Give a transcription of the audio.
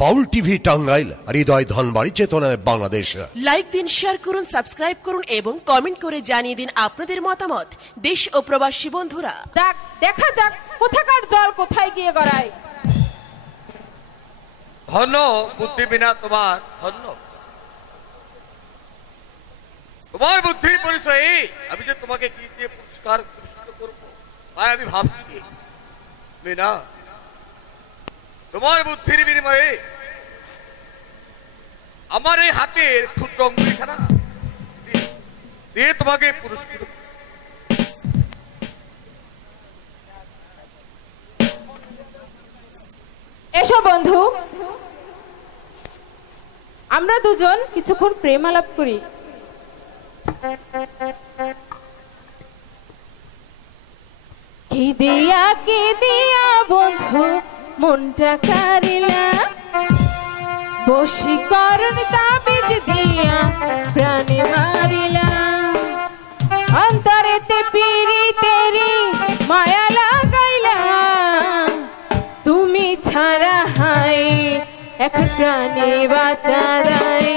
বাউল TV Tangail, হৃদয় ধনবাড়ি, চেতনায় Bangladesh. Like দিন, share করুন, সাবস্ক্রাইব করুন এবং কমেন্ট করে জানিয়ে দিন আপনাদের মতামত। দেশ ও প্রবাসী বন্ধুরা, দেখা যাক কোথাকার জল কোথায় গিয়ে গড়ায়। ধন্য বুদ্ধি বিনা তোমার, ধন্য তোমার বুদ্ধির পরিচয়ে আমি যে তোমাকে কি দিয়ে পুরস্কার করবো তাই আমি ভাবছি। বিনা তোমার বুদ্ধির বিনিময়ে আমার এই হাতের ক্ষুদ্র অঙ্গুলিখানা দিয়ে তোমাকে পুরস্কৃত। এসো বন্ধু, আমরা দুজন কিছুক্ষণ প্রেম আলাপ করি। কি দিয়া বন্ধু মনটা কারিলা, বশীকরণ তাবিজ দিয়া প্রাণে মারিলা, অন্তরেতে পিরিতেরি মায়া লাগাইলা, তুমি ছাড়া হাই এখন প্রাণে বাঁচা দাই।